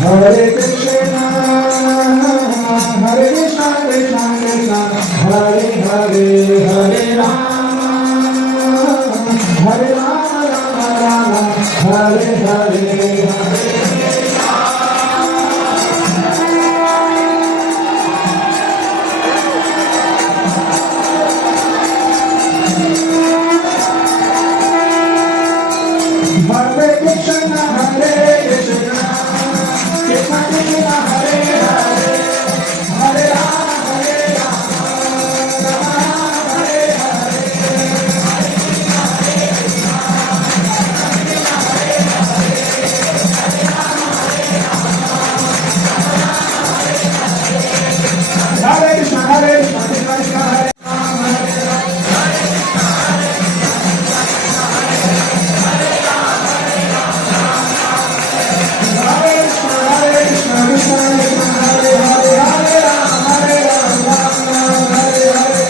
Hare Krishna, Hare Krishna, Krishna Krishna, Hare Hare, Hare Rama, Hare Rama, Rama Rama, Hare Hare, Hare Hare Krishna, Hare Krishna, Krishna Krishna, Hare Hare, Hare Rama, Hare Rama, Rama Rama, Hare Hare. Hare Krishna, Hare Krishna, Krishna Krishna, Hare Hare Krishna, Hare Krishna, Krishna Krishna, Hare Hare, Hare Rama, Hare Rama, Rama Rama, Hare Hare.